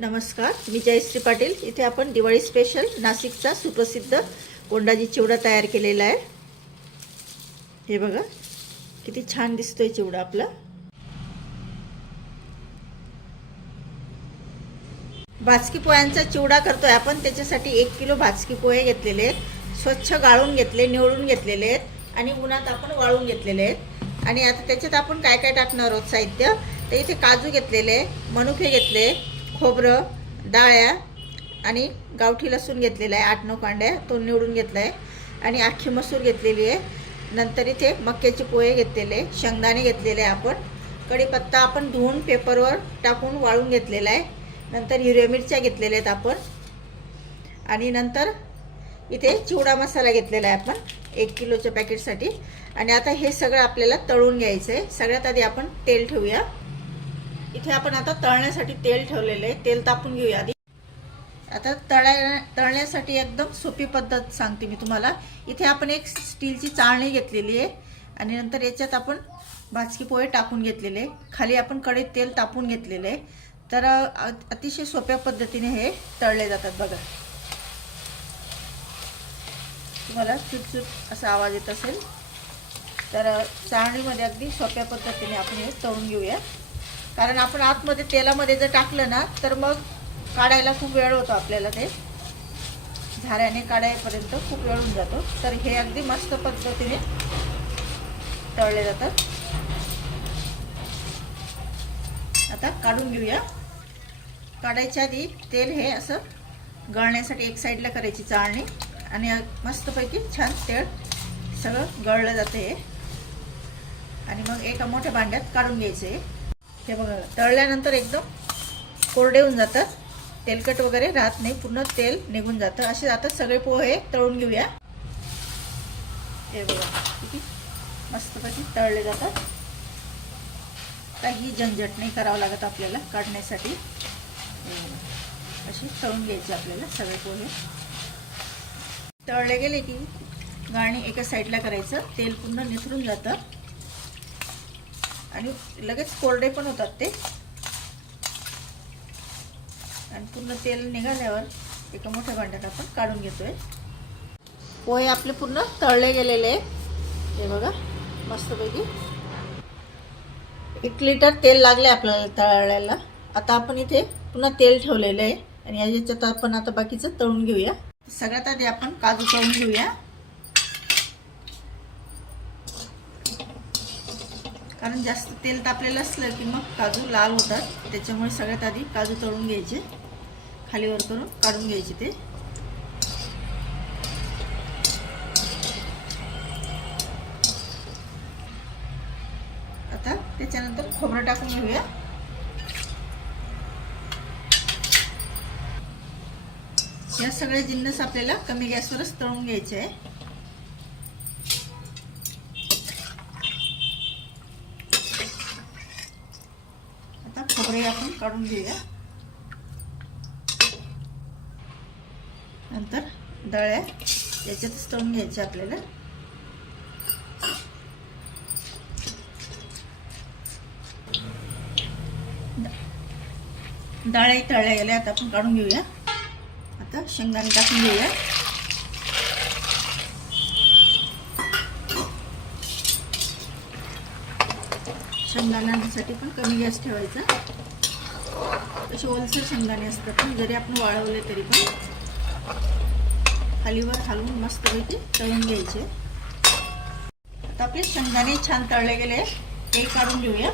नमस्कार मी जयश्री पाटील. इथे आपण दिवाळी स्पेशल नाशिकचा सुप्रसिद्ध कोंडाजी चिवडा तयार केलेला आहे. हे बघा किती छान दिसतोय चिवडा आपला. भाजकी पोह्यांचा चिवडा करतोय आपण. त्याच्यासाठी एक किलो भाजकी पोहे घेतलेले आहेत. स्वच्छ गाळून घेतले निवडून घेतलेले आहेत. आणि उन्हात आपण वाळून घेतलेले आहेत. आणि आता त्याच्यात आपण काय काय टाकणार आहोत साहित्य? तर इथे काजू घेतलेले मनुके घेतले खोबरं डाळ्या आणि गावठी लसूण घेतलेला आहे आठ नऊ कांड्या तो निवडून घेतला आहे. आणि आखी मसूर घेतलेली आहे. नंतर इथे मक्याचे पोहे घेतलेले शेंगदाणे घेतलेले आहे आपण. कढीपत्ता आपण धुवून पेपरवर टाकून वाळून घेतलेला आहे. नंतर हिरव्या मिरच्या घेतलेल्या आहेत आपण. आणि नंतर इथे चिवडा मसाला घेतलेला आहे आपण एक किलोच्या पॅकेटसाठी आणि आता हे सगळं आपल्याला तळून घ्यायचं आहे. सगळ्यात आधी आपण तेल ठेवूया. इथे आपण आता तळण्यासाठी तेल ठेवलेलं आहे. तेल तापून घेऊया आधी. आता तळ्या तळण्यासाठी एकदम सोपी पद्धत सांगते मी तुम्हाला. इथे आपण एक स्टीलची चाळणी घेतलेली आहे. आणि नंतर याच्यात आपण भाजकी पोहे टाकून घेतलेले खाली आपण कढईत तेल तापून घेतलेले आहे. तर अतिशय सोप्या पद्धतीने हे तळले जातात बघा. तुम्हाला चुटचुट असा आवाज येत असेल. तर चाळणीमध्ये अगदी सोप्या पद्धतीने आपण हे तळून घेऊया. कारण आपण आतमध्ये तेलामध्ये जर टाकलं ना तर मग काढायला खूप वेळ होतो आपल्याला ते. झाऱ्याने काढायपर्यंत खूप वेळ होऊन जातो. तर हे अगदी मस्त पद्धतीने तळले जातात. आता काढून घेऊया. काढायच्या आधी तेल हे असं गळण्यासाठी एक साईडला करायची चाळणी आणि मस्तपैकी छान तेल सगळं गळलं जातं हे. आणि मग एका मोठ्या भांड्यात काढून घ्यायचं. आहे हे बघा तळल्यानंतर एकदम कोरडे होऊन जातात. तेलकट वगैरे राहत नाही पूर्ण तेल निघून जातं. असे आता सगळे पोहे तळून घेऊया. हे बघा किती मस्तपैकी तळले जातात. काही झंझट नाही करावं लागत आपल्याला काढण्यासाठी. असे तळून घ्यायचे आपल्याला सगळे पोहे. तळले गेले की गाणी एका साईडला करायचं तेल पूर्ण निथरून जातं. आणि लगेच कोरडे पण होतात ते. आणि पूर्ण तेल निघाल्यावर एका मोठ्या भांड्यात आपण काढून घेतोय. पोहे आपले पूर्ण तळले गेलेले आहे हे बघा मस्तपैकी. एक लिटर तेल लागले आपल्याला तळायला. आता आपण इथे पुन्हा तेल ठेवलेलं आहे. आणि याच्यात आपण आता बाकीचं तळून घेऊया. सगळ्यात आधी आपण काजू तळून घेऊया. कारण जास्त तेल तापलेलं असलं की मग काजू लाल होतात. त्याच्यामुळे सगळ्यात आधी काजू तळून घ्यायचे. खालीवर करून काढून घ्यायचे ते. आता त्याच्यानंतर खोबरं टाकून घेऊया. या सगळे जिन्नस आपल्याला कमी गॅसवरच तळून घ्यायचे आहे आता खोबरे आपण काढून घेऊया. नंतर दळ्या याच्यातच तळून घ्यायच्या आपल्याला. डाळ्याही तळल्या गेल्या आता आपण काढून घेऊया. आता शेंगदाणे टाकून घेऊया. शेंगदाण्यांसाठी पण कमी गॅस ठेवायचा. तसे ओलसर शेंगदाणे असतात पण जरी आपण वाळवले तरी पण खालीवर हलवून मस्तपैकी तळून घ्यायचे. आता आपले शेंगदाणे छान तळले गेले ते काढून घेऊया.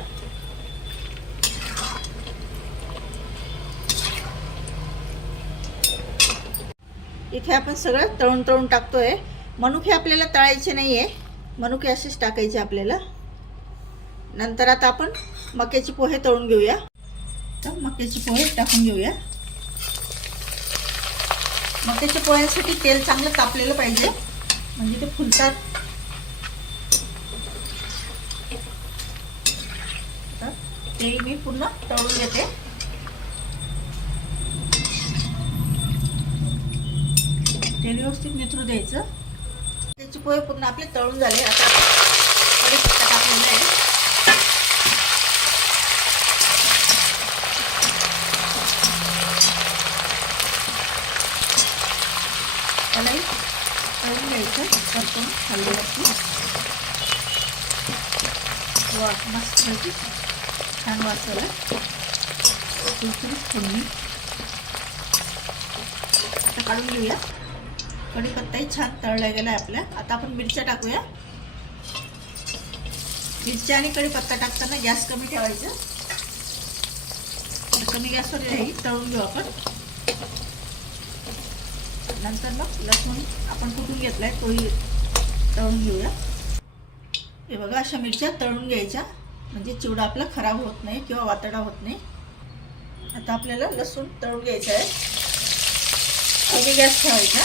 इथे आपण सगळं तळून तळून टाकतोय. मनुके आपल्याला तळायचे नाही आहे मनुके असेच टाकायचे आपल्याला. नंतर आता आपण मक्याचे पोहे तळून घेऊया. तर मक्याचे पोहे टाकून घेऊया. मक्याच्या पोह्यांसाठी तेल चांगलं तापलेलं पाहिजे. म्हणजे ते फुलतात. ते मी पूर्ण तळून घेते. तेल व्यवस्थित निथरू द्यायचं. त्याचे पोहे पूर्ण आपले तळून झाले. आता कढीपत्ता आहे त्यालाही तळून घ्यायचं परतून हल्लीवरती वा मस्त छान वाचायला कुरकुरीत फोडणी. आता काढून घेऊया. कढीपत्ताही छान तळला गेला आहे आपल्या. आता आपण मिरच्या टाकूया. मिरच्या आणि कढीपत्ता टाकताना गॅस कमी ठेवायचा. तर कमी गॅसवर हे तळून घेऊ आपण. नंतर मग लसूण आपण कुठून घेतलाय तोही तळून घेऊया. हे बघा अशा मिरच्या तळून घ्यायच्या. म्हणजे चिवडा आपला खराब होत नाही किंवा वातडा होत नाही. आता आपल्याला लसूण तळून घ्यायचं आहे. कमी गॅस ठेवायचा.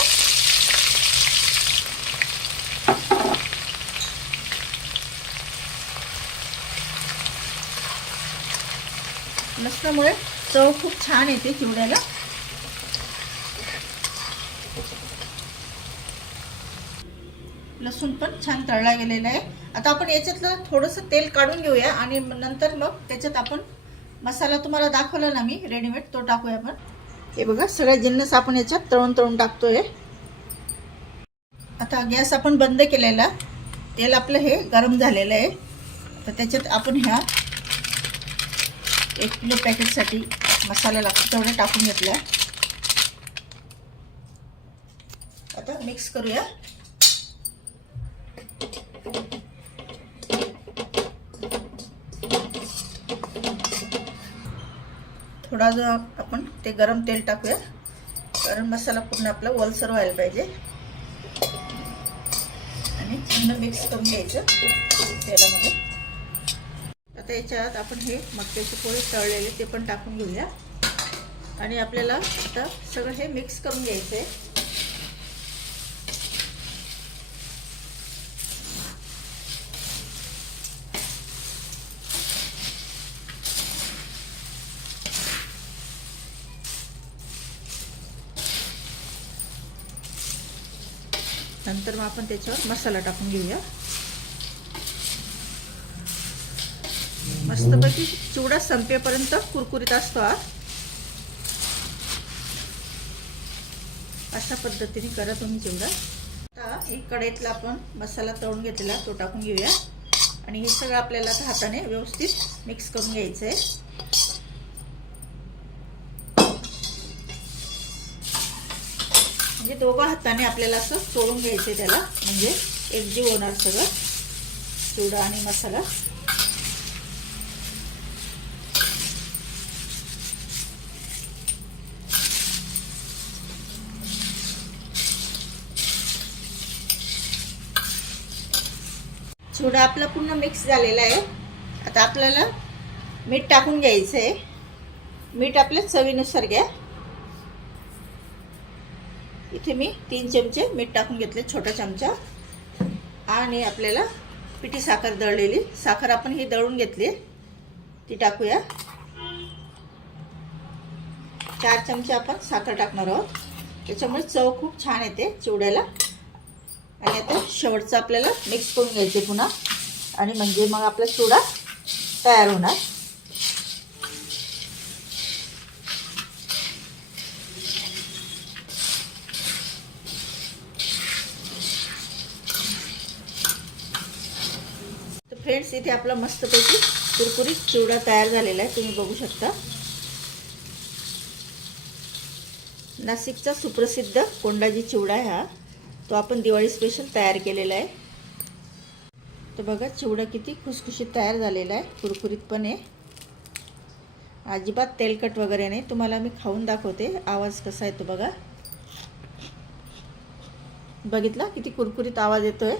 लसणामुळे चव खूप छान येते चिवड्याला. लसूण पण छान तळला गेलेला आहे. आता आपण याच्यातलं थोडंसं तेल काढून घेऊया आणि नंतर मग त्याच्यात आपण मसाला तुम्हाला दाखवला ना मी रेडीमेड तो टाकूया आपण. हे बघा सगळ्या जिन्नस आपण याच्यात तळून तळून टाकतोय. आता गॅस आपण बंद केलेला. तेल आपलं हे गरम झालेलं आहे. तर त्याच्यात आपण ह्या एक किलो पॅकेटसाठी मसाला लागतो तेवढं टाकून घेतला. आता मिक्स करूया. थोडा जो आपण ते गरम तेल टाकूया. गरम मसाला पूर्ण आपला वलसर व्हायला पाहिजे. आणि पूर्ण मिक्स करून घ्यायचं तेलामध्ये. आता याच्यात आपण हे मक्याचे पोळे तळलेले ते पण टाकून घेऊया. आणि आपल्याला आता सगळं हे मिक्स करून घ्यायचं आहे नंतर मग आपण त्याच्यावर मसाला टाकून घेऊया. मस्तपैकी चिवडा संपेपर्यंत कुरकुरीत असतो हा. अशा पद्धतीने करा तुम्ही चिवडा. आता एक कढईतला आपण मसाला तळून घेतलेला तो टाकून घेऊया. आणि हे सगळं आपल्याला आता हाताने व्यवस्थित मिक्स करून घ्यायचं आहे म्हणजे दोघं हाताने आपल्याला असं चोळून घ्यायचं त्याला. म्हणजे एकजीव होणार सगळं. चिवडा आणि मसाला. चिवडा आपला पूर्ण मिक्स झालेला आहे. आता आपल्याला मीठ टाकून घ्यायचं आहे मीठ आपल्या चवीनुसार घ्या. इथे मी तीन चमचे मीठ टाकून घेतले छोटा चमचा. आणि आपल्याला पिठी साखर दळलेली. साखर आपण ही दळून घेतली. ती टाकूया. चार चमचे आपण साखर टाकणार आहोत. त्याच्यामुळे चव खूप छान येते चिवड्याला. आणि आता शेवटचं आपल्याला मिक्स करून घ्यायचे पुन्हा. आणि म्हणजे मग आपला चिवडा तयार होणार. तर फ्रेंड्स इथे आपला मस्तपैकी कुरकुरीत चिवडा तयार झालेला आहे तुम्ही बघू शकता. नाशिकचा सुप्रसिद्ध कोंडाजी चिवडा आहे हा. तो आपण दिवाळी स्पेशल तयार केलेला आहे. तर बघा चिवडा किती खुसखुशीत तयार झालेला आहे कुरकुरीत पण आहे. अजिबात तेलकट वगैरे नाही. तुम्हाला मी खाऊन दाखवते आवाज कसा आहे तो बघा. बघितला किती कुरकुरीत आवाज येतोय?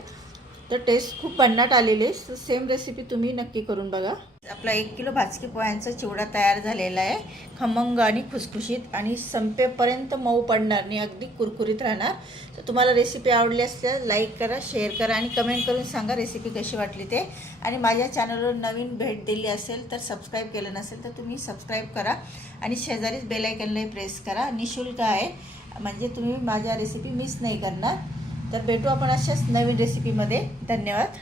तर टेस्ट खूप भन्नाट आलेली आहे. सेम रेसिपी तुम्ही नक्की करून बघा. आपला एक किलो भाजकी पोह्यांचा चिवडा तयार झालेला आहे. खमंग आणि खुसखुशीत आणि संपेपर्यंत मऊ पडणार आणि अगदी कुरकुरीत राहणार. तर तुम्हाला रेसिपी आवडली असल्यास लाईक करा शेअर करा आणि कमेंट करून सांगा रेसिपी कशी वाटली ते. आणि माझ्या चॅनलवर नवीन भेट दिली असेल तर सबस्क्राईब केलं नसेल तर तुम्ही सबस्क्राईब करा. आणि शेजारीच बेलायकनलाही प्रेस करा. निशुल्क आहे. म्हणजे तुम्ही माझ्या रेसिपी मिस नाही करणार. तर भेटू आपण अशाच नवीन रेसिपीमध्ये धन्यवाद.